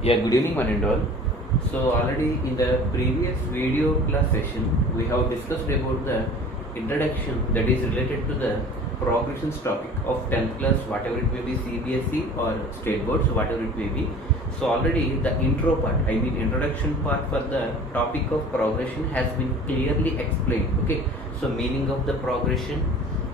Yeah, good evening one and all. So already in the previous video class session, we have discussed about the introduction that is related to the progressions topic of 10th class, whatever it may be, CBSE or state board, so whatever it may be. So already the intro part, I mean introduction part for the topic of progression has been clearly explained. Okay, so meaning of the progression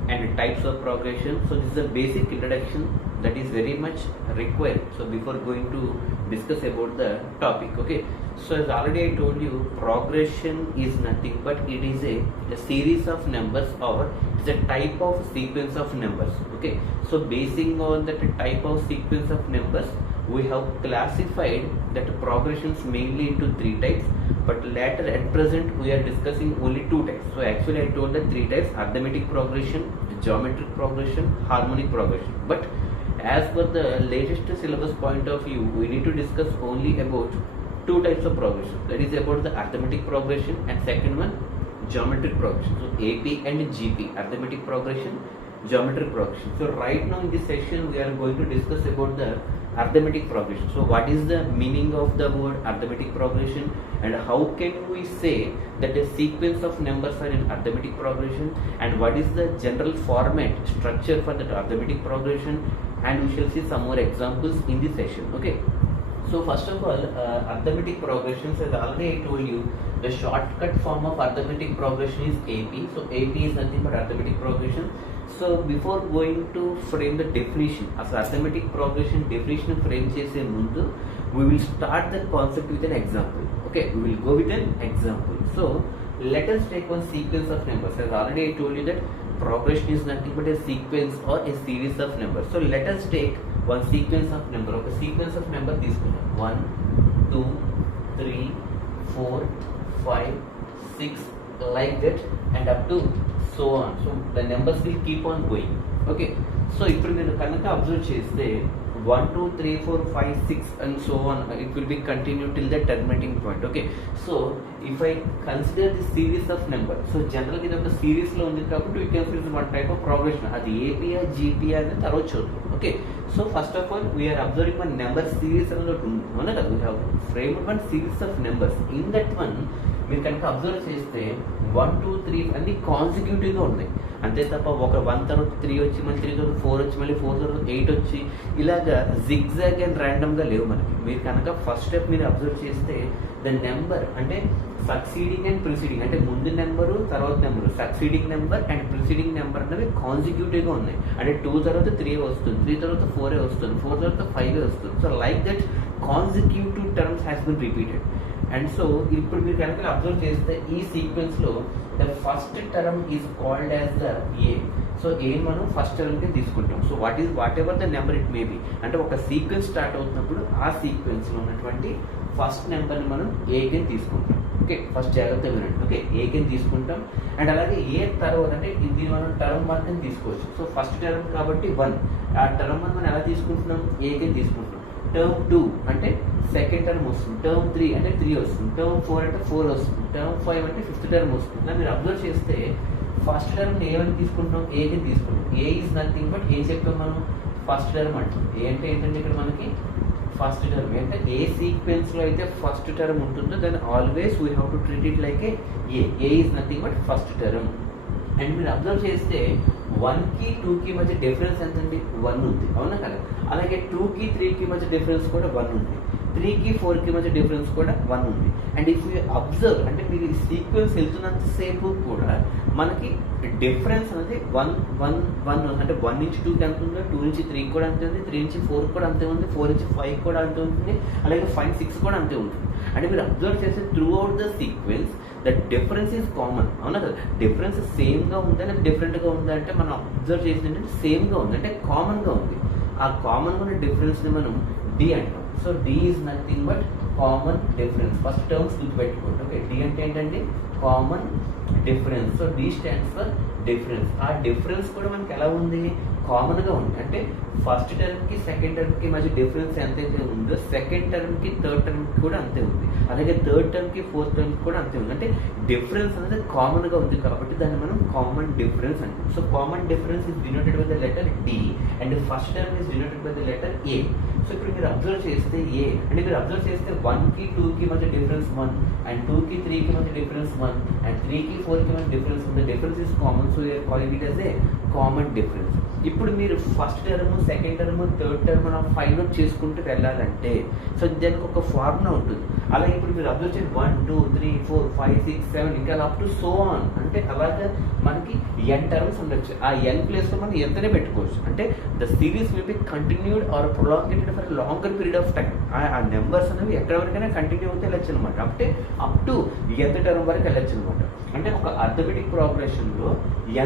and types of progression. So this is a basic introduction that is very much required. So before going to discuss about the topic, okay. So as already I told you, progression is nothing but it is a series of numbers, or it's a type of sequence of numbers. Okay. So basing on that type of sequence of numbers, we have classified that progressions mainly into three types, but later at present we are discussing only two types. So actually I told that three types: arithmetic progression, geometric progression, harmonic progression. But as per the latest syllabus point of view, we need to discuss only about two types of progression, that is about the arithmetic progression and second one geometric progression. So AP and GP, arithmetic progression, geometric progression. So right now in this session we are going to discuss about the arithmetic progression. So what is the meaning of the word arithmetic progression, and how can we say that a sequence of numbers are in arithmetic progression, and what is the general format structure for the arithmetic progression, and we shall see some more examples in this session. Okay. So first of all, arithmetic progressions, as already I told you, the shortcut form of arithmetic progression is AP. So AP is nothing but arithmetic progression. So before going to frame the definition, as arithmetic progression definition frame chese mundu, we will start the concept with an example. Okay, we will go with an example. So let us take one sequence of numbers. As already I told you that progression is nothing but a sequence or a series of numbers. So let us take one sequence of number. Okay, sequence of number this one, 2, 3, 4, 5, 6, like that, and up to so on. So the numbers will keep on going. Okay, so if you observe cheste 1, 2, 3, 4, 5, 6 and so on, it will be continued till the terminating point. Okay, so if I consider the series of numbers, so generally the series lo undi kabatti we can see one type of progression, adi AP or GP ane tarvata chudam. Okay, so first of all we are observing one number series another we have framed one series of numbers. In that one మీరు కనుక observe చేస్తే 1, 2, 3 అన్ని కాన్సిక్యూటివ్గా ఉన్నాయి, అంతే తప్ప ఒక 1 తర్వాత 3 వచ్చి మళ్ళీ 3 తర్వాత 4 వచ్చి మళ్ళీ 4 తర్వాత 8 వచ్చి ఇలాగా జిగ్జాగ్ అండ్ ర్యాండమ్గా లేవు మనకి. మీరు కనుక ఫస్ట్ స్టెప్ మీరు అబ్జర్వ్ చేస్తే ద నెంబర్ అంటే సక్సీడింగ్ అండ్ ప్రిసీడింగ్, అంటే ముందు నెంబరు తర్వాత number, succeeding number and preceding number అనేవి కాన్సిక్యూటివ్గా ఉన్నాయి. అంటే 2 తర్వాత 3 వస్తుంది, 3 తర్వాత 4 వస్తుంది, 4 తర్వాత 5 వస్తుంది. So like that consecutive terms has been repeated. And so ఇప్పుడు మీరు కనుక అబ్జర్వ్ చేస్తే ఈ సీక్వెన్స్లో the first term is called as the A. So A మనం ఫస్ట్ టర్మ్కి తీసుకుంటాం. So whatever the number it may be, అంటే ఒక సీక్వెన్స్ స్టార్ట్ అవుతున్నప్పుడు ఆ సీక్వెన్స్లో ఉన్నటువంటి ఫస్ట్ నెంబర్ని మనం ఏకి తీసుకుంటాం. ఓకే, ఫస్ట్ జాగ్రత్త వినండి. ఓకే, ఏకి తీసుకుంటాం. అండ్ అలాగే ఏ తర్వాత అంటే ఇది మనం టర్మ్ 1 అని తీసుకోవచ్చు. సో ఫస్ట్ టర్మ్ కాబట్టి 1, ఆ టర్మ్ 1 మనం ఎలా తీసుకుంటున్నాం, ఏకి తీసుకుంటున్నాం. టర్మ్ 2 అంటే సెకండ్ టర్మ్ వస్తుంది, టర్మ్ 3 అంటే 3 వస్తుంది, టర్మ్ 4 అంటే 4 వస్తుంది, టర్మ్ 5 అంటే 5th టర్మ్ వస్తుంది. ఇలా మీరు అబ్జర్వ్ చేస్తే ఫస్ట్ టర్మ్ ఏమని తీసుకుంటున్నాం, ఏకి తీసుకుంటాం. ఏ ఈజ్ నథింగ్ బట్ ఏం చెప్పాం మనం, ఫస్ట్ టర్మ్ అంటాం. ఏ అంటే ఏంటంటే ఇక్కడ మనకి ఫస్ట్ టర్మ్, అంటే ఏ సీక్వెన్స్లో అయితే ఫస్ట్ టర్మ్ ఉంటుందో దాన్ని always we have to treat it like A is nothing but first term. And మీరు అబ్జర్వ్ చేస్తే 1కి 2కి మధ్య డిఫరెన్స్ ఎంత ఉంది, 1 ఉంది, అవునా కదా. అలాగే 2కి 3కి మధ్య డిఫరెన్స్ కూడా 1 ఉంది, 3కి 4కి మధ్య డిఫరెన్స్ కూడా 1 ఉంది. అండ్ ఇఫ్ యూ అబ్జర్వ్ అంటే మీరు ఈ సీక్వెన్స్ వెళ్తున్నంతసేపు కూడా మనకి డిఫరెన్స్ అనేది 1 అంటే 1 నుంచి 2కి అంత ఉంది, 2 నుంచి 3కి కూడా అంతే ఉంది, 3 నుంచి 4కి కూడా అంతే ఉంది, 4 నుంచి 5కి కూడా అంతే ఉంటుంది, అలాగే 5, 6 కూడా అంతే ఉంటుంది. అంటే మీరు అబ్జర్వ్ చేస్తే through out the sequence the difference is common, అవునా కదా. డిఫరెన్స్ సేమ్గా ఉందా లేదా డిఫరెంట్గా ఉందా అంటే మనం అబ్జర్వ్ చేసిందంటే సేమ్గా ఉంది, అంటే కామన్గా ఉంది. ఆ కామన్గా ఉన్న డిఫరెన్స్ని మనం డి అంటాం. So D is nothing but common difference. First terms గుర్తుపెట్టుకోండి. ఓకే, డి అంటే ఏంటండి, common difference. So D stands for difference. ఆ డిఫరెన్స్ కూడా మనకి ఎలా ఉంది, కామన్గా ఉంది. అంటే ఫస్ట్ టర్మ్కి సెకండ్ టర్మ్కి మధ్య డిఫరెన్స్ ఎంతైతే ఉందో సెకండ్ టర్మ్కి థర్డ్ టర్మ్కి కూడా అంతే ఉంది, అలాగే థర్డ్ టర్మ్కి ఫోర్త్ టర్మ్కి కూడా అంతే ఉంది. అంటే డిఫరెన్స్ అనేది కామన్గా ఉంది కాబట్టి దాన్ని మనం కామన్ డిఫరెన్స్ అంటాం. So common difference is denoted by the letter D and first term is denoted by the letter A. So ఇప్పుడు మీరు అబ్జర్వ్ చేస్తే ఏ అంటే మీరు అబ్జర్వ్ చేస్తే 1కి 2కి మధ్య డిఫరెన్స్ 1 అండ్ 2కి 3కి మధ్య డిఫరెన్స్ 1 అండ్ 3కి 4కి మధ్య డిఫరెన్స్ ఉంది. Difference is common, so you're calling it as a common difference. ఇప్పుడు మీరు first term, second term, third term find out చేసుకుంటూ వెళ్ళాలంటే సో దానికి ఒక ఫార్ములా ఉంటుంది. అలా ఇప్పుడు మీరు అబ్జర్వ్ చేయండి 1 2 3 4 5 6 7 ఇంకా అప్ టు సో ఆన్ అంటే అలాగా మనకి n టర్మ్స్ ఉండొచ్చు. ఆ n ప్లేస్లో మనం ఎంతనే పెట్టుకోవచ్చు. అంటే the series will be continued or prolongated for longer period of time. ఆ నెంబర్స్ అనేవి ఎక్కడ వరకైనా కంటిన్యూ అవుతే వెళ్ళచ్చు అనమాట. అంటే అప్ టు nth టర్మ్ వరకు వెళ్ళచ్చు అనమాట. అంటే ఒక అర్థమెటిక్ ప్రోగ్రెషన్లో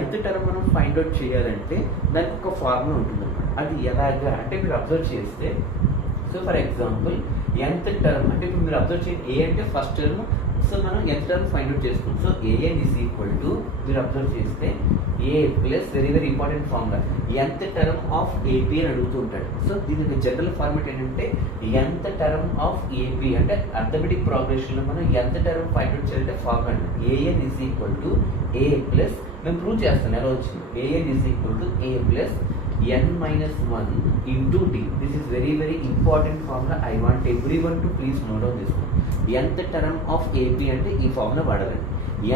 nth టర్మ్ మనం ఫైండ్ అవుట్ చేయాలంటే దానికి ఒక ఫార్ములా ఉంటుంది అనమాట. అది ఎలాగా అంటే మీరు అబ్జర్వ్ చేస్తే so for example nth term అంటే ఇప్పుడు మీరు అబ్జర్వ్ చేయండి ఏ అంటే ఫస్ట్ టర్మ్. సో మనం nth టర్మ్ ఫైండ్ అవుట్ చేసుకుంటాం. So an is equal to మీరు అబ్జర్వ్ చేస్తే A plus very very important formula nth term of AP అని అడుగుతూ ఉంటాడు. సో దీనికి జనరల్ ఫార్మేట్ ఏంటంటే nth టర్మ్ ఆఫ్ ఏపీ అంటే అర్థమెటిక్ ప్రోగ్రెషన్లో మనం nth టర్మ్ ఫైండ్ అవుట్ చేయాలంటే formula an is equal to A plus మేము ప్రూవ్ చేస్తాను ఎలా వచ్చింది. an is equal to A plus n minus 1 into d. This is very very important formula. I want everyone to please note down this one. nth term of AP అంటే ఈ formula వాడాలండి.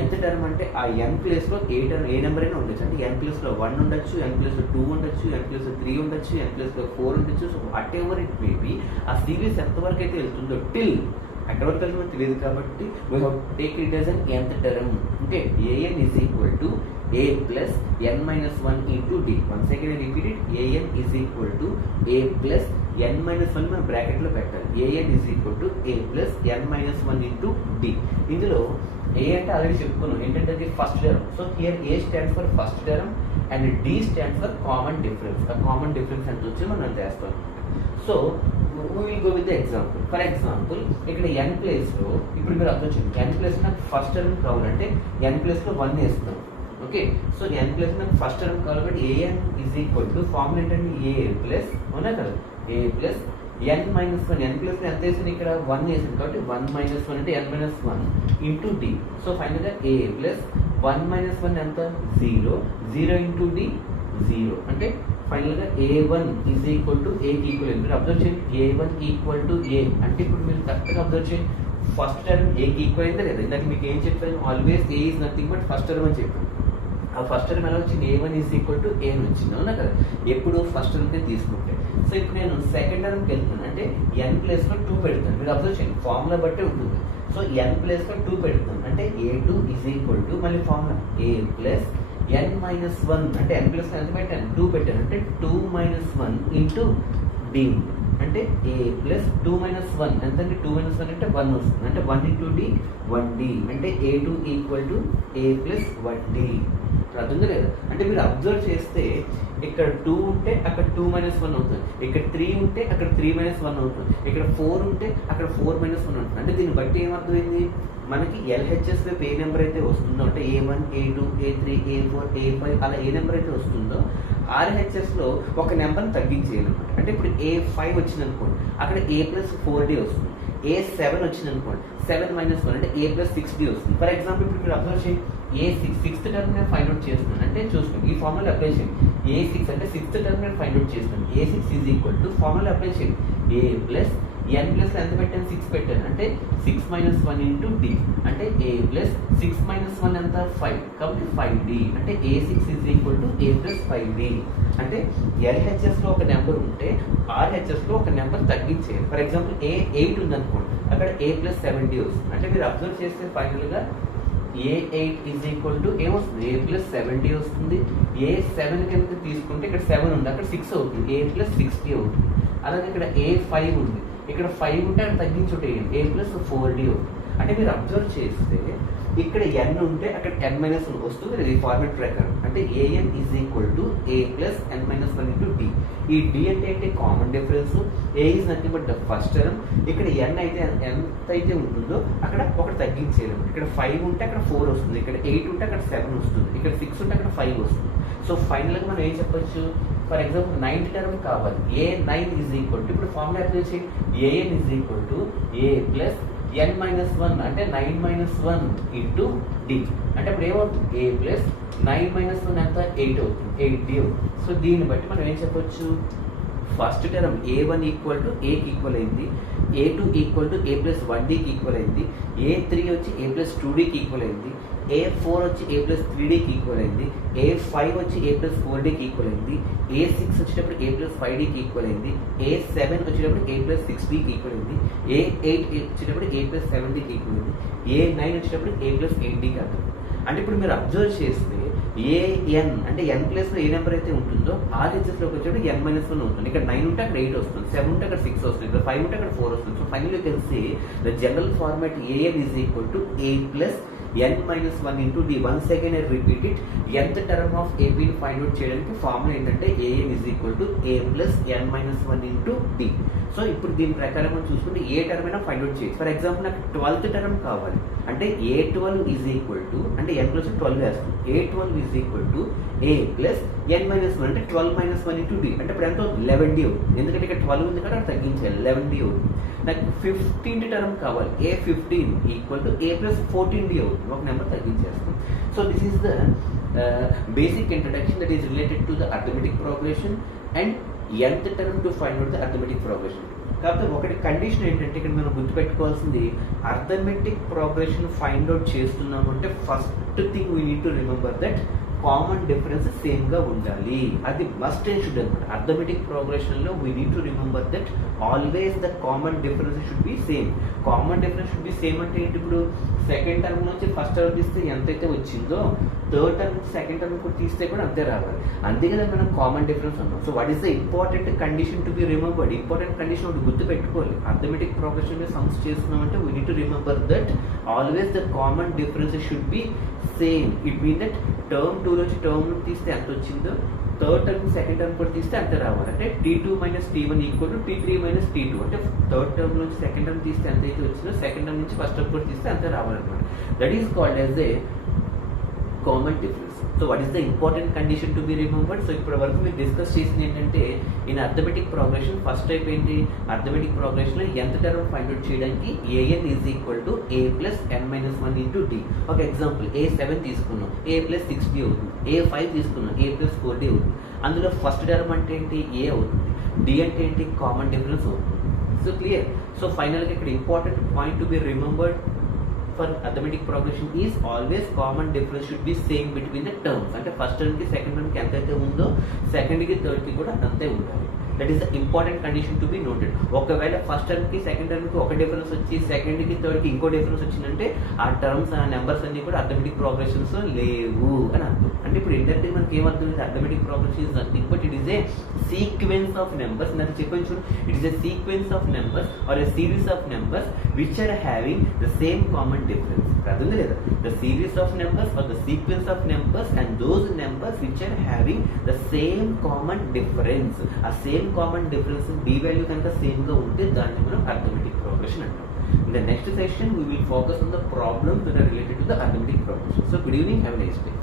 nth term అంటే ఆ n ప్లేస్లో ఏ number అయినా ఉండొచ్చు. అంటే n ప్లేస్లో 1 ఉండొచ్చు, n ప్లేస్లో 2 ఉండొచ్చు, n ప్లేస్లో 3 ఉండొచ్చు, n ప్లేస్లో 4 ఉండొచ్చు. So what ever it may B ఆ సిరీస్ ఎంతవరకు అయితే వెళ్తుందో టిల్ ఎక్కడ వరకు వెళ్తుందో తెలియదు కాబట్టి we have take it as an nth term. Okay an is equal to a plus n minus 1 into d. Once again I repeat it. an is equal to a plus n minus 1 మనం బ్రాకెట్లో పెట్టాలి. an is equal to a plus n minus 1 into d. ఇందులో a అంటే already చెప్పుకున్నాం ఏంటంటే అది first term. So here a stands for first term and d stands for common difference. ఆ common difference ఎంత వచ్చి మనం చేస్తాం. So we will go with the example. For example ఇక్కడ n ప్లేస్లో ఇప్పుడు మీరు అర్థం చేయండి n ప్లేస్లో నాకు ఫస్ట్ టర్మ్ కావాలంటే n ప్లేస్లో 1 వేస్తాం. ఓకే సో n ప్లస్ నాకు ఫస్ట్ టర్మ్ కావాలి కాబట్టి an is equal to formula ఏంటంటే a ప్లస్ అవునా కదా a plus n minus 1 n plus ఎంత వేసాను ఇక్కడ 1 వేసాను కాబట్టి 1 మైనస్ 1 అంటే n minus 1 into d. So ఫైనల్గా a ప్లస్ 1 మైనస్ 1 ఎంత 0 0 ఇంటూ d 0 అంటే ఫైనల్గా a1 is equal to a కి ఈక్వల్. మీరు అబ్జర్వ్ చేయండి a1 ఈక్వల్ టు a అంటే ఇప్పుడు మీరు కరెక్ట్గా అబ్జర్వ్ చేయండి ఫస్ట్ టర్మ్ ఏకి ఈక్వల్ అయిందా లేదా. ఇందాక మీకు ఏం చెప్పాను always a is nothing but first term అని చెప్పాను. ఆ ఫస్ట్ టర్మ్ ఎలా వచ్చింది a1 is equal to a అని వచ్చింది అవునా కదా ఎప్పుడు ఫస్ట్ టర్మ్కి తీసుకుంటే. సో ఇప్పుడు నేను సెకండ్ టర్మ్కి వెళ్తున్నాను అంటే n ప్లేస్లో 2 పెడతాను. మీరు అబ్జర్వ్ చేయండి ఫార్ములా బట్టే ఉంటుంది. సో n ప్లేస్లో 2 పెడతాను అంటే a2 ఈజ్ ఈక్వల్ టు మళ్ళీ formula a plus n minus 1 అంటే n ప్లస్లో ఎంత పెట్టాను 2 పెట్టాను అంటే 2 మైనస్ 1 ఇంటూ d అంటే a ప్లస్ 2 మైనస్ 1 ఎంత అంటే 2 మైనస్ 1 అంటే 1 వస్తుంది అంటే 1 ఇంటూ d 1d అంటే a2 equal to a plus 1d. అర్థంగా లేదా అంటే మీరు అబ్జర్వ్ చేస్తే ఇక్కడ 2 ఉంటే అక్కడ 2 మైనస్ 1 అవుతుంది, ఇక్కడ 3 ఉంటే అక్కడ 3 మైనస్ 1 అవుతుంది, ఇక్కడ 4 ఉంటే అక్కడ 4 మైనస్ 1 అవుతుంది. అంటే దీన్ని బట్టి ఏమర్థమైంది మనకి LHS రేపు ఏ నెంబర్ అయితే వస్తుందో అంటే a1 a2 a3 a4 a5 అలా ఏ నెంబర్ అయితే వస్తుందో RHSలో ఒక నెంబర్ని తగ్గించేయాలన్నమాట. అంటే ఇప్పుడు a5 వచ్చింది అనుకోండి అక్కడ a ప్లస్ 4d వస్తుంది, a7 వచ్చింది అనుకోండి 7 మైనస్ 1 అంటే a ప్లస్ 6d వస్తుంది. ఫర్ ఎగ్జాంపుల్ ఇప్పుడు మీరు అబ్జర్వ్ చేయండి సిక్స్త్ టర్మ్ నేను ఫైండ్ అవుట్ చేస్తున్నాను అంటే చూసుకోండి ఈ ఫార్ములా అప్లై చేయండి. a6 అంటే సిక్స్త్ టర్మ్ నేను ఫైండ్ అవుట్ చేస్తున్నాను. a6 is equal to formula apply చేయండి a ప్లస్ n ప్లస్ ఎంత పెట్టాను 6 పెట్టాను అంటే 6 మైనస్ 1 ఇంటూ d అంటే a ప్లస్ 6 మైనస్ 1 ఎంత 5 కాబట్టి 5d అంటే a6 is equal to a plus 5d. అంటే LHSలో ఒక నెంబర్ ఉంటే RHSలో ఒక నెంబర్ తగ్గించేయాలి. ఫర్ ఎగ్జాంపుల్ a8 ఉందనుకోండి అక్కడ a ప్లస్ 7d వస్తుంది. అంటే మీరు అబ్జర్వ్ చేస్తే ఫైనల్గా a8 ఈజ్ ఈక్వల్ టు ఏమొస్తుంది a ప్లస్ 7d వస్తుంది. a7 కింద తీసుకుంటే ఇక్కడ 7 ఉంది అక్కడ 6 అవుతుంది a ప్లస్ 6d అవుతుంది. అలాగే ఇక్కడ a5 ఉంది ఇక్కడ 5 ఉంటే అక్కడ తగ్గించుంటే a ప్లస్ 4d అవుతుంది. అంటే మీరు అబ్జర్వ్ చేస్తే ఇక్కడ n ఉంటే అక్కడ n మైనస్ 1 వస్తుంది ఈ ఫార్మేట్ ప్రకారం. అంటే an is equal to a plus n minus 1 into d. ఈ d అంటే ఏంటి common difference, a is nothing but the first term. ఇక్కడ n అయితే ఎంత అయితే ఉంటుందో అక్కడ ఒకటి తగ్గించేయాలి. ఇక్కడ 5 ఉంటే అక్కడ 4 వస్తుంది, ఇక్కడ 8 ఉంటే అక్కడ 7 వస్తుంది, ఇక్కడ 6 ఉంటే అక్కడ 5 వస్తుంది. సో ఫైనల్గా మనం ఏం చెప్పొచ్చు ఫర్ ఎగ్జాంపుల్ 9th టర్మ్ కావాలి a9 ఈజ్ ఈక్వల్ టు ఇప్పుడు ఫార్ములా అప్లై చేయండి an is equal to a plus n minus 1 అంటే 9 మైనస్ 1 ఇంటూ d అంటే ఇప్పుడు ఏమవుతుంది a ప్లస్ 9 మైనస్ 1 ఎంత 8 అవుతుంది 8d అవుతుంది. సో దీన్ని బట్టి మనం ఏం చెప్పొచ్చు first term a1 equal to ఏకి ఈక్వల్ అయింది, a2 equal to a plus 1dకి ఈక్వల్ అయింది, a3 వచ్చి a ప్లస్ 2dకి ఈక్వల్ అయింది, a4 వచ్చి a ప్లస్ 3dకి ఈక్వల్ అయింది, a5 వచ్చి a ప్లస్ 4dకి ఈక్వల్ అయింది, a6 వచ్చేటప్పుడు a ప్లస్ 5dకి ఈక్వల్ అయింది, a7 వచ్చేటప్పుడు a ప్లస్ 6dకి ఈక్వల్ అయింది, a8 వచ్చేటప్పుడు a ప్లస్ 7dకి ఈక్వల్ అయింది, a9 వచ్చేటప్పుడు a ప్లస్ 8dకి అర్థం. అంటే ఇప్పుడు మీరు అబ్జర్వ్ చేస్తే an అంటే n ప్లేస్లో ఏ నెంబర్ అయితే ఉంటుందో RHSలోకి వచ్చేటప్పుడు n-1 ఉంటుంది. ఇక్కడ 9 ఉంటే అక్కడ 8 వస్తుంది, 7 ఉంటే అక్కడ 6 వస్తుంది, ఇక్కడ 5 ఉంటే అక్కడ 4 వస్తుంది. So final you can say the general format an is equal to a plus n-1 into d. Once again I repeat it, nth term of AP ని ఫైండ్ అవుట్ చేయడానికి ఫార్ములా ఏంటంటే an is equal to a plus n-1 into d. So ఇప్పుడు దీని ప్రకారం మనం చూసుకుంటే ఏ term అయినా find out చేయొచ్చు. ఫర్ ఎగ్జాంపుల్ నాకు 12th టర్మ్ కావాలి అంటే a12 is equal to అంటే n plus 12 వేస్తాం, a12 is equal to a plus n-1 అంటే 12 minus 1 into d. అంటే ఇప్పుడు ఎంత అవుతుంది 11d అవుతుంది, ఎందుకంటే ఇక్కడ 12 ఉంది కదా తగ్గించాలి 11d అవుతుంది. నాకు 15th టర్మ్ కావాలి, a15 equal to a plus 14d అవుతుంది, ఒక నెంబర్ తగ్గించేస్తాం. So this is the basic introduction that is related to the arithmetic progression and nth term to find out the arithmetic progression. కాకపోతే ఒకటి condition ఏంటంటే ఇక్కడ మనం గుర్తుపెట్టుకోవాల్సింది, అర్థమెటిక్ ప్రోగ్రెషన్ ఫైండ్ అవుట్ చేస్తున్నాము అంటే first thing we need to remember that common difference same గా ఉండాలి. అది మస్ట్ అండ్ షుడ్ అనమాట. అర్థమెటిక్ ప్రోగ్రెషన్ లో we need to remember that always the common difference should be same. Common difference should be same అంటే ఏంటి, ఇప్పుడు second term నుంచి first term తీస్తే ఎంతైతే వచ్చిందో థర్డ్ టర్మ్ సెకండ్ టర్మ్ కూడా తీస్తే కూడా అంతే రావాలి. అంతే కదా మనం కామన్ డిఫరెన్స్ అన్నాం. So what is the important condition to be remembered? Important condition ఒకటి గుర్తు పెట్టుకోవాలి. అర్థమెటిక్ ప్రోగ్రెషన్ లో సమ్స్ చేస్తున్నాం అంటే we need to remember that always the common difference should be same. It mean that term 2 నుంచి term తీస్తే ఎంత వచ్చిందో థర్డ్ టర్మ్ సెకండ్ టర్మ్ కూడా తీస్తే అంత రావాలి. అంటే t2 minus t1 equal to t3 minus t2. అంటే థర్డ్ టర్మ్ నుంచి సెకండ్ టర్మ్ తీస్తే ఎంత అయితే వచ్చిందో సెకండ్ టర్మ్ నుంచి ఫస్ట్ టర్మ్ కూడా తీస్తే అంత రావాలన్నమాట. That is called as a common difference. So what is the important condition to be remembered? So ఇప్పటి వరకు మీరు డిస్కస్ చేసింది ఏంటంటే in arithmetic progression first type ఏంటి, అర్థమెటిక్ ప్రోగ్రెషన్ లో nth టర్మ్ ఫైండ్ అవుట్ చేయడానికి an is equal to a plus n-1 into d. ఒక example a7 తీసుకున్నాం, a ప్లస్ 6d అవుతుంది, a5 తీసుకున్నాం, a ప్లస్ 4d అవుతుంది. అందులో ఫస్ట్ టర్మ్ అంటే ఏంటి a అవుతుంది, d అంటే ఏంటి కామన్ డిఫరెన్స్ అవుతుంది. So clear. సో ఫైనల్ గా ఇక్కడ important point to be remembered for arithmetic progression is always common difference should be same between the terms. అంటే ఫస్ట్ టర్మ్ కి సెకండ్ టర్మ్ కి ఎంత అయితే ఉందో సెకండ్ కి థర్డ్ కి కూడా అంతే ఉండాలి. That is the important condition to be noted. ఒకవేళ ఫస్ట్ టర్మ్ కి సెకండ్ టర్మ్ కి ఒక డిఫరెన్స్ వచ్చి సెకండ్ కి థర్డ్ కి ఇంకో డిఫరెన్స్ వచ్చిందంటే ఆ టర్మ్స్ ఆ నెంబర్స్ అన్ని కూడా అర్థమెటిక్ ప్రోగ్రెషన్స్ లేవు అని అర్థం. అంటే ఇప్పుడు ఇండైరెక్ట్ మనకి ఏమర్థం లేదు, arithmetic progression is nothing but it is a sequence of numbers. నాకు చెప్పాను చూడు, it is a sequence of numbers or a series of numbers which are having the same common difference. అర్థం లేదా? The series of numbers or the sequence of numbers and those numbers which are having the same common difference. ఆ same common difference d value కనుక same గా ఉంటే దాన్ని మనం arithmetic progression అంటాం. In the next session we will focus on the problems that are related to the arithmetic progression. So good evening, have a nice day.